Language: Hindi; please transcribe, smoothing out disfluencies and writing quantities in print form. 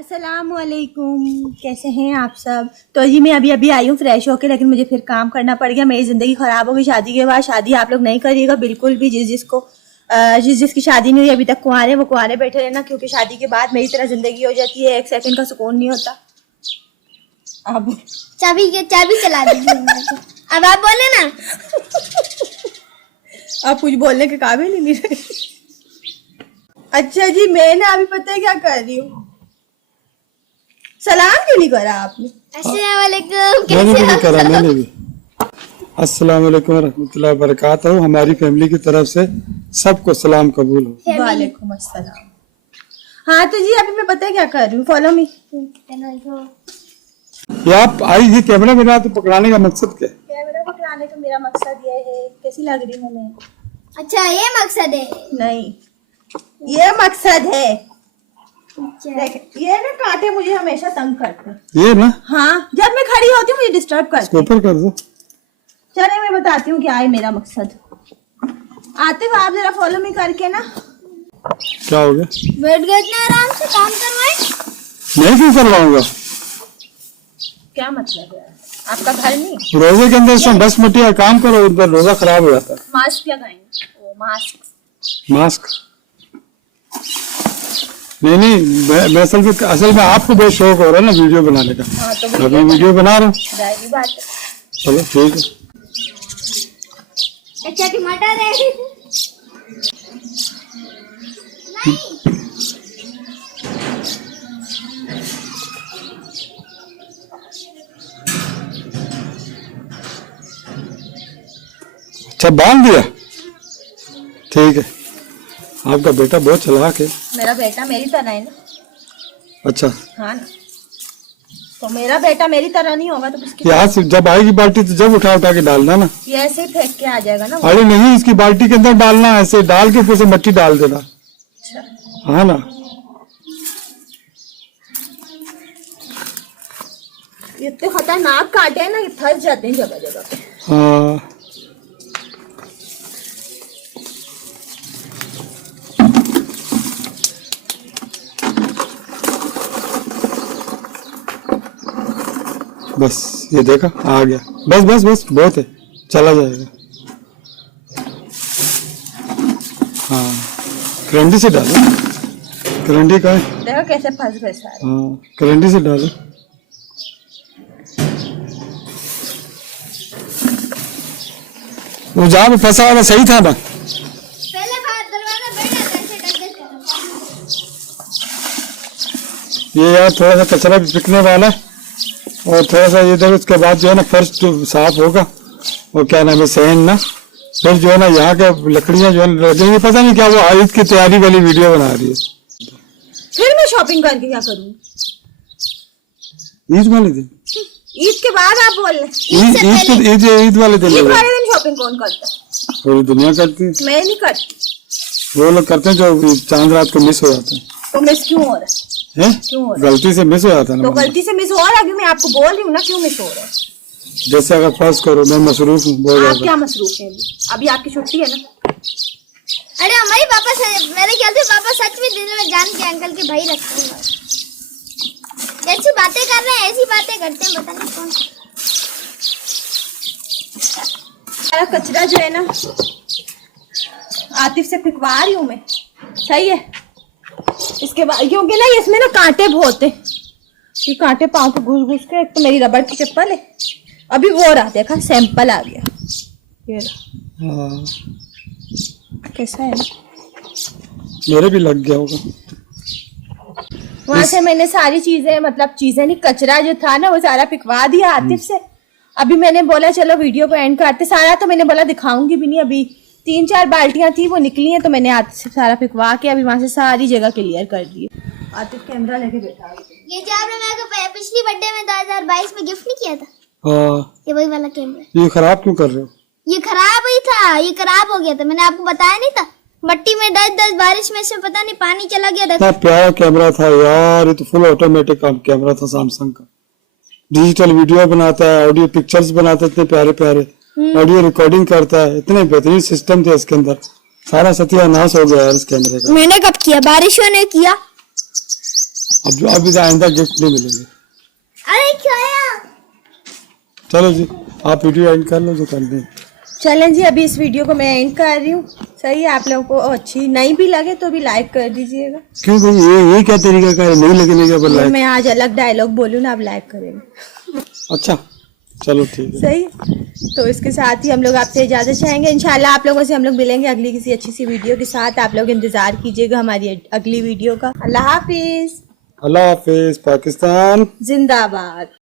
अस्सलामुअलैकुम, कैसे हैं आप सब। तो जी मैं अभी आई हूँ फ्रेश होके, लेकिन मुझे फिर काम करना पड़ गया। मेरी ज़िंदगी ख़राब हो गई शादी के बाद। शादी आप लोग नहीं करिएगा बिल्कुल भी। जिसकी शादी नहीं हुई अभी तक कुंवारे, वो कुंवारे बैठे रहना, क्योंकि शादी के बाद मेरी तरह ज़िंदगी हो जाती है, एक सेकंड का सुकून नहीं होता। अब चाबी चला दीजिए। अब आप बोले ना। अब कुछ बोलने के काबिल ही नहीं रहे। अच्छा जी, मैं ना अभी पता है क्या कर रही हूँ। सलाम क्यों नहीं करा आपने? अस्सलाम वालेकुम। मैंने भी करा, मैंने भी। अस्सलाम वालेकुम रहमतुल्लाहि व बरकातहू। हमारी फैमिली की तरफ से सबको सलाम कबूल हो। वालेकुम अस्सलाम। हाँ तो जी अभी मैं पता है क्या कर रही हूँ, फॉलो मी। ये आप आई ये कैमरा मेरा तो पकड़ाने का मकसद क्या है? कैमरा पकड़ाने का मेरा मकसद ये है। कैसी लग रही हूँ मैं? अच्छा ये मकसद है? नहीं, ये मकसद है। अच्छा। देख ये ना कांटे मुझे हमेशा तंग करते हैं। ये ना हाँ, जब मैं खड़ी होती हूँ मुझे डिस्टर्ब करते इसको ऊपर कर दो। चले मैं बताती हूँ क्या है मेरा मकसद। आते हुए आप जरा फॉलो मी करके ना। क्या हो गया? बैठ गए इतना आराम से, काम करवाए। मैं क्यों करवाऊंगा? क्या मतलब है? आपका घर नहीं? रोजे के अंदर से बस मटिया काम करो, उधर रोजा खराब हो जाता है। मास्क लगाएंगे। ओ मास्क। मास्क नहीं मैं असल में आपको बहुत शौक हो रहा है ना वीडियो बनाने का। हाँ तो अभी वीडियो बना रहा हूँ। जाहिर बात है। चलो ठीक है। अच्छा टमाटर है? नहीं। अच्छा बांध दिया, ठीक है। आपका बेटा बहुत चालाक है। मेरा बेटा मेरी तरह है ना। अच्छा हाँ ना, तो मेरा बेटा मेरी तरह नहीं होगा तो किसकी? यहाँ से जब आएगी बाल्टी तो जब उठा के डालना ना। ये ऐसे ही फेंक के आ जाएगा ना वो। अरे नहीं, इसकी बाल्टी के अंदर डालना, ऐसे डाल के ऊपर से मिट्टी डाल देना। अच्छा। हाँ ना। ये इतने खतरनाक कांटे हैं ना, ये फंस जाते हैं जगह जगह पे। हाँ बस ये देखा आ गया। बस बस बस बहुत है, चला जाएगा। हाँ करंडी से डालो। करंडी का है? देखो कैसे फंस गए सारे। हाँ करंडी से डालो। वो जहाँ पे फंसा वाला सही था ना। पहले बाहर दरवाजा बैठ जाता है, ऐसे ये यार थोड़ा सा कचरा भी फेंकने वाला है, और थोड़ा सा ये देखो, उसके बाद जो है ना फर्श जो साफ होगा, वो क्या नाम है सहन ना, फिर जो है ना यहाँ के लकड़ियाँ जो है लगेंगी। पता नहीं क्या वो ईद की तैयारी वाली वीडियो बना रही है। फिर मैं शॉपिंग करके क्या करूँ? ईद वाले दिन? ईद के बाद आप बोल रहे हैं? ईद वाले दिन। ईद वाले दिन शॉपिंग कौन करता है? पूरी दुनिया करती है। मैं नहीं करती। वो लोग करते हैं जो चांद रात को मिस हो जाते हैं। तो मिस क्यों हो रहा है? क्यों हो रहा है? गलती से मिस हो जाता है तो ना। गलती से मिस हो रहा है, मैं आपको बोल रही हूँ ना क्यों मिस हो रहा है। जैसे अगर फर्ज करो मैं मसरूफ हूँ बहुत आप ज्यादा। क्या मसरूफ हैं? अभी आपकी छुट्टी है ना। अरे हमारे पापा मेरे ख्याल से पापा सच में दिल में जान के अंकल के भाई रखते हैं। जैसी बातें कर रहे हैं ऐसी बातें करते हैं, पता नहीं कौन। सारा कचरा जो है ना आतिफ से फिकवा रही हूँ मैं, सही है। इसके बाद क्योंकि ना इसमें ना कांटे बहुत है, ये कांटे पाँव पे घुस घुस के। एक तो मेरी रबड़ की चप्पल है, अभी वो रहा देखा सैंपल आ गया। ये हाँ कैसा है ना, मेरे भी लग गया होगा। वहां से मैंने सारी चीजें, मतलब चीजें नहीं, कचरा जो था ना वो सारा फिकवा दिया आतिफ से। अभी मैंने बोला चलो वीडियो को एंड करते। सारा तो मैंने बोला दिखाऊंगी भी नहीं, अभी 3-4 बाल्टियां थी वो निकली हैं, तो मैंने आतिफ से सारा फिकवा के अभी वहां से सारी जगह क्लियर कर दी। आतिफ कैमरा लेके बैठा है। ये जो आपने मेरे को पिछली बर्थडे में 2022 में गिफ्ट नहीं किया था, हाँ ये वही वाला कैमरा। ये खराब क्यों कर रहे हो? ये खराब ही था, ये खराब हो गया था, मैंने आपको बताया नहीं था। मट्टी में 10 बारिश में से पता नहीं पानी चला गया था। इतना प्यारा कैमरा था यार, ये तो फुल ऑटोमेटिक कैमरा था सैमसंग का। डिजिटल वीडियो बनाता है, ऑडियो पिक्चर्स बनाता है, इतने प्यारे प्यारे ऑडियो रिकॉर्डिंग करता है, इतने बेहतरीन सिस्टम थे इसके अंदर। सारा सत्यानाश हो गया यार इस कैमरे का। मैंने कब किया? बारिशों ने किया। अब जो अभी आइंदा गिफ्ट नहीं मिलेंगे। अरे क्या चलो जी, आप वीडियो एंड कर लो जो कर दें। चलें जी, अभी इस वीडियो को मैं एंड कर रही हूँ। सही है, आप लोगों को अच्छी नहीं भी लगे तो भी लाइक कर दीजिएगा। क्यों भाई, ये क्या तरीका का है, नहीं लगने का बोला है? मैं आज अलग डायलॉग बोलूँ ना, आप लाइक करेंगे। अच्छा चलो ठीक है। सही, तो इसके साथ ही हम लोग आपसे इजाजत चाहेंगे। इंशाल्लाह आप लोगों से हम लोग मिलेंगे अगली किसी अच्छी सी वीडियो के साथ। आप लोग इंतजार कीजिएगा हमारी अगली वीडियो का। अल्लाह हाफिज। अल्लाह हाफिज। पाकिस्तान जिंदाबाद।